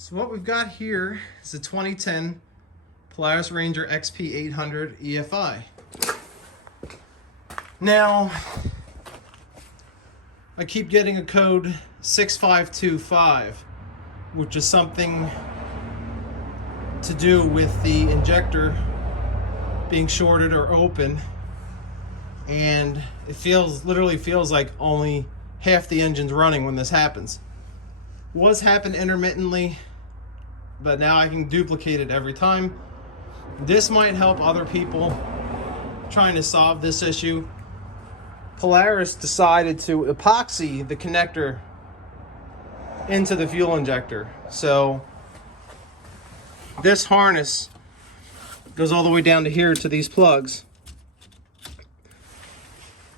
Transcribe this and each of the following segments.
So what we've got here is a 2010 Polaris Ranger XP 800 EFI. Now, I keep getting a code 6525, which is something to do with the injector being shorted or open, and it literally feels like only half the engine's running when this happens. Was happen intermittently, but now I can duplicate it every time. This might help other people trying to solve this issue. Polaris decided to epoxy the connector into the fuel injector. So this harness goes all the way down to here to these plugs,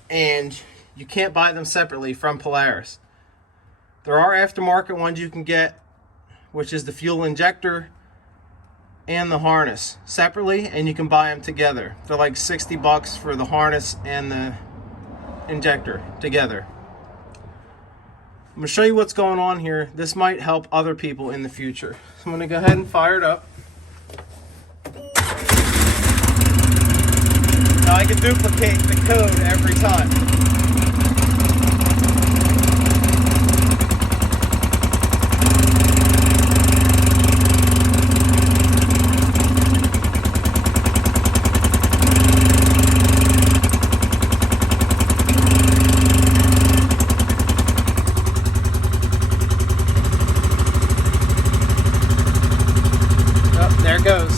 and you can't buy them separately from Polaris. There are aftermarket ones you can get, which is the fuel injector and the harness separately, and you can buy them together. They're like 60 bucks for the harness and the injector together. I'm going to show you what's going on here. This might help other people in the future. So I'm going to go ahead and fire it up. Now I can duplicate the code every time. There it goes.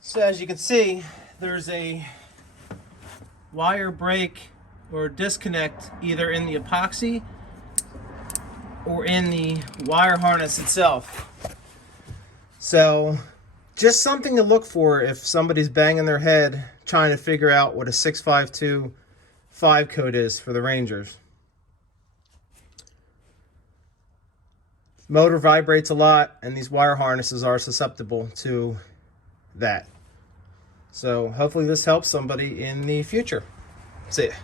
So as you can see, there's a wire break or disconnect either in the epoxy or in the wire harness itself. So just something to look for if somebody's banging their head trying to figure out what a 6525 code is for the Rangers. Motor vibrates a lot, and these wire harnesses are susceptible to that. So hopefully this helps somebody in the future. See ya.